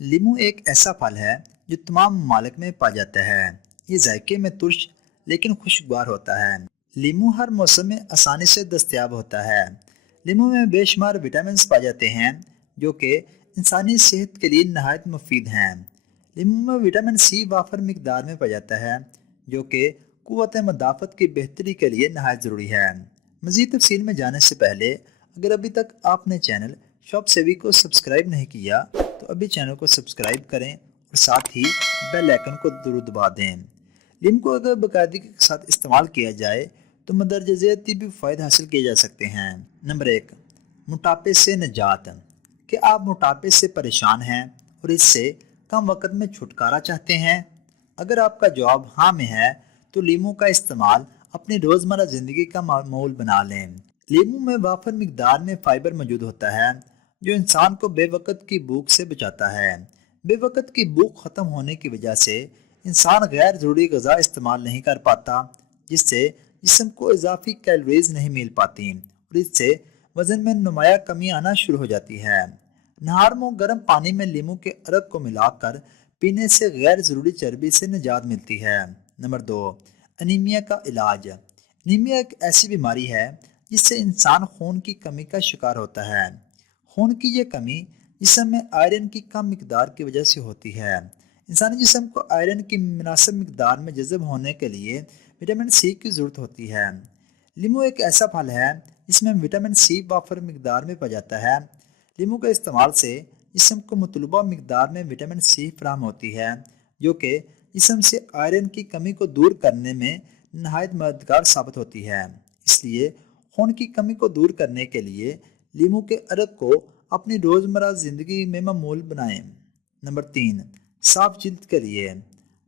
لیمو ایک ایسا پھل ہے جو تمام ممالک میں پایا جاتا ہے۔ یہ ذائقے میں ترش لیکن خوشگوار ہوتا ہے۔ لیمو ہر موسم میں آسانی سے دستیاب ہوتا ہے۔ لیمو میں بے شمار وٹامنز پائے جاتے ہیں جو کہ انسانی صحت کے لیے نہایت مفید ہیں۔ لیمو میں وٹامن سی وافر مقدار میں پایا جاتا ہے جو کہ قوت مدافعت کی بہتری کے لیے نہایت ضروری ہے۔ مزید تفصیل میں جانے سے پہلے اگر ابھی تک آپ نے چینل شاپ سیوی کو سبسکرائب نہیں کیا تو ابھی چینل کو سبسکرائب کریں اور ساتھ ہی بیل آئیکن کو ضرور دبا دیں۔ لیمو کو اگر باقاعدگی کے ساتھ استعمال کیا جائے تو مندرجہ ذیل طبی فوائد حاصل کیے جا سکتے ہیں۔ نمبر 1، موٹاپے سے نجات۔ کہ آپ موٹاپے سے پریشان ہیں اور اس سے کم وقت میں چھٹکارا چاہتے ہیں؟ اگر آپ کا جواب ہاں میں ہے تو لیمو کا استعمال اپنی روزمرہ زندگی کا معمول بنا لیں۔ لیمو میں وافر مقدار میں فائبر موجود ہوتا ہے جو انسان کو بے وقت کی بھوک سے بچاتا ہے۔ بے وقت کی بھوک ختم ہونے کی وجہ سے انسان غیر ضروری غذا استعمال نہیں کر پاتا، جس سے جسم کو اضافی کیلوریز نہیں مل پاتی اور اس سے وزن میں نمایاں کمی آنا شروع ہو جاتی ہے۔ نہار میں گرم پانی میں لیمو کے عرق کو ملا کر پینے سے غیر ضروری چربی سے نجات ملتی ہے۔ نمبر 2، انیمیا کا علاج۔ انیمیا ایک ایسی بیماری ہے جس سے انسان خون کی کمی کا شکار ہوتا ہے۔ خون کی یہ کمی جسم میں آئرن کی کم مقدار کی وجہ سے ہوتی ہے۔ انسانی جسم کو آئرن کی مناسب مقدار میں جذب ہونے کے لیے وٹامن سی کی ضرورت ہوتی ہے۔ لیمو ایک ایسا پھل ہے جس میں وٹامن سی وافر مقدار میں پایا جاتا ہے۔ لیمو کے استعمال سے جسم کو مطلوبہ مقدار میں وٹامن سی فراہم ہوتی ہے جو کہ جسم سے آئرن کی کمی کو دور کرنے میں نہایت مددگار ثابت ہوتی ہے۔ اس لیے خون کی کمی کو دور کرنے کے لیے لیمو کے عرق کو اپنی روزمرہ زندگی میں معمول بنائیں۔ نمبر 3، صاف جلد کے لیے۔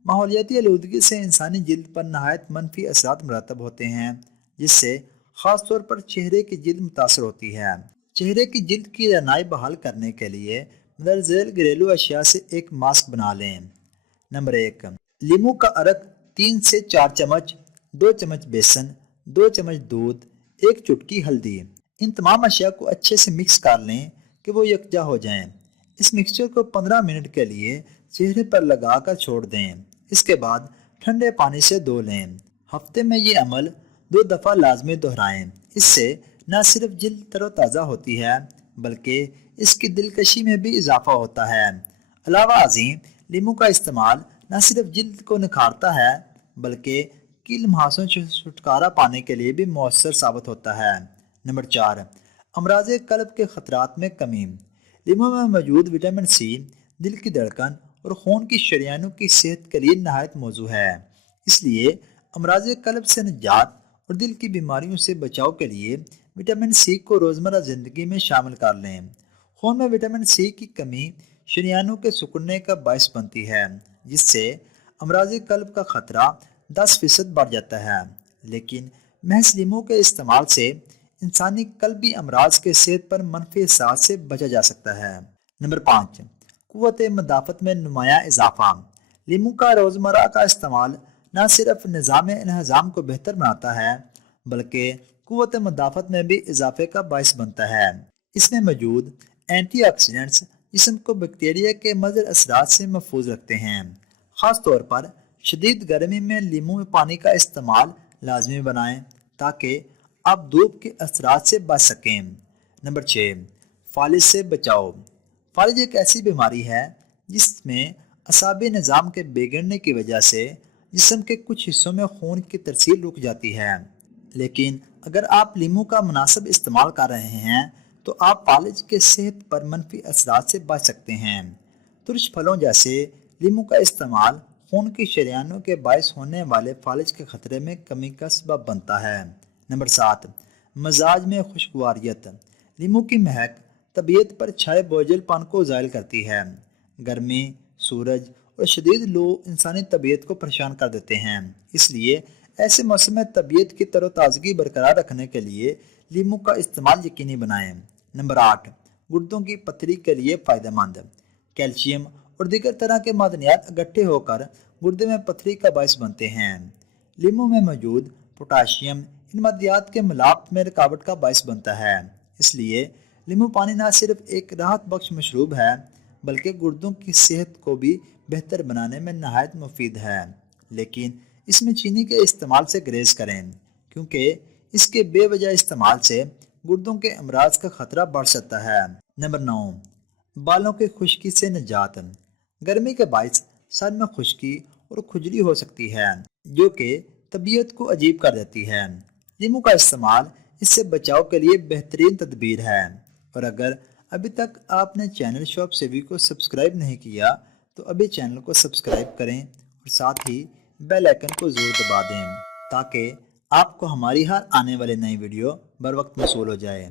ماحولیاتی آلودگی سے انسانی جلد پر نہایت منفی اثرات مرتب ہوتے ہیں جس سے خاص طور پر چہرے کی جلد متاثر ہوتی ہے۔ چہرے کی جلد کی رعنائی بحال کرنے کے لیے مندرجہ ذیل گھریلو اشیاء سے ایک ماسک بنا لیں۔ نمبر 1، لیمو کا عرق 3 سے 4 چمچ، 2 چمچ بیسن، 2 چمچ دودھ، 1 چٹکی ہلدی۔ ان تمام اشیاء کو اچھے سے مکس کر لیں کہ وہ یکجا ہو جائیں۔ اس مکسچر کو 15 منٹ کے لیے چہرے پر لگا کر چھوڑ دیں۔ اس کے بعد ٹھنڈے پانی سے دھو لیں۔ ہفتے میں یہ عمل 2 دفعہ لازمی دہرائیں۔ اس سے نہ صرف جلد تر و تازہ ہوتی ہے بلکہ اس کی دلکشی میں بھی اضافہ ہوتا ہے۔ علاوہ ازیں لیمو کا استعمال نہ صرف جلد کو نکھارتا ہے بلکہ کیل مہاسوں سے چھٹکارا پانے کے لیے بھی مؤثر ثابت ہوتا ہے۔ نمبر 4، امراض قلب کے خطرات میں کمی۔ لیمو میں موجود وٹامن سی دل کی دھڑکن اور خون کی شریانوں کی صحت کے لیے نہایت موزوں ہے۔ اس لیے امراض قلب سے نجات اور دل کی بیماریوں سے بچاؤ کے لیے وٹامن سی کو روزمرہ زندگی میں شامل کر لیں۔ خون میں وٹامن سی کی کمی شریانوں کے سکڑنے کا باعث بنتی ہے جس سے امراض قلب کا خطرہ 10% بڑھ جاتا ہے۔ لیکن محض لیمو کے استعمال سے انسانی قلبی امراض کے صحت پر منفی اثرات سے بچا جا سکتا ہے۔ نمبر 5، قوت مدافعت میں نمایاں اضافہ۔ لیمو کا روزمرہ کا استعمال نہ صرف نظام انہضام کو بہتر بناتا ہے بلکہ قوت مدافعت میں بھی اضافے کا باعث بنتا ہے۔ اس میں موجود اینٹی آکسیڈنٹس جسم کو بیکٹیریا کے مضر اثرات سے محفوظ رکھتے ہیں۔ خاص طور پر شدید گرمی میں لیمو میں پانی کا استعمال لازمی بنائیں تاکہ آپ دھوپ کے اثرات سے بچ سکیں۔ نمبر 6، فالج سے بچاؤ۔ فالج ایک ایسی بیماری ہے جس میں اعصابی نظام کے بگڑنے کی وجہ سے جسم کے کچھ حصوں میں خون کی ترسیل رک جاتی ہے۔ لیکن اگر آپ لیمو کا مناسب استعمال کر رہے ہیں تو آپ فالج کے صحت پر منفی اثرات سے بچ سکتے ہیں۔ ترش پھلوں جیسے لیمو کا استعمال خون کی شریانوں کے باعث ہونے والے فالج کے خطرے میں کمی کا سبب بنتا ہے۔ نمبر 7، مزاج میں خوشگواریت۔ لیمو کی مہک طبیعت پر چھائے بوجھل پن کو زائل کرتی ہے۔ گرمی، سورج اور شدید لو انسانی طبیعت کو پریشان کر دیتے ہیں۔ اس لیے ایسے موسم میں طبیعت کی تر و تازگی برقرار رکھنے کے لیے لیمو کا استعمال یقینی بنائیں۔ نمبر 8، گردوں کی پتھری کے لیے فائدہ مند۔ کیلشیم اور دیگر طرح کے معدنیات اکٹھے ہو کر گردے میں پتھری کا باعث بنتے ہیں۔ لیمو میں موجود پوٹاشیم ان معدنیات کے ملاپ میں رکاوٹ کا باعث بنتا ہے۔ اس لیے لیمو پانی نہ صرف ایک راحت بخش مشروب ہے بلکہ گردوں کی صحت کو بھی بہتر بنانے میں نہایت مفید ہے، لیکن اس میں چینی کے استعمال سے گریز کریں کیونکہ اس کے بے وجہ استعمال سے گردوں کے امراض کا خطرہ بڑھ سکتا ہے۔ نمبر 9، بالوں کی خشکی سے نجات۔ گرمی کے باعث سر میں خشکی اور کھجلی ہو سکتی ہے جو کہ طبیعت کو عجیب کر دیتی ہے۔ لیموں کا استعمال اس سے بچاؤ کے لیے بہترین تدبیر ہے، اور اگر ابھی تک آپ نے چینل شاپ سیوی کو سبسکرائب نہیں کیا تو ابھی چینل کو سبسکرائب کریں اور ساتھ ہی بیل آئیکن کو ضرور دبا دیں تاکہ آپ کو ہماری ہر آنے والی نئی ویڈیو بر وقت موصول ہو جائے،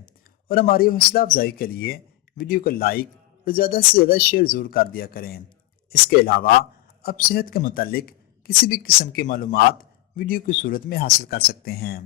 اور ہماری حوصلہ افزائی کے لیے ویڈیو کو لائک اور زیادہ سے زیادہ شیئر ضرور کر دیا کریں۔ اس کے علاوہ آپ صحت کے متعلق کسی بھی قسم کی معلومات ویڈیو کی صورت میں حاصل کر سکتے ہیں۔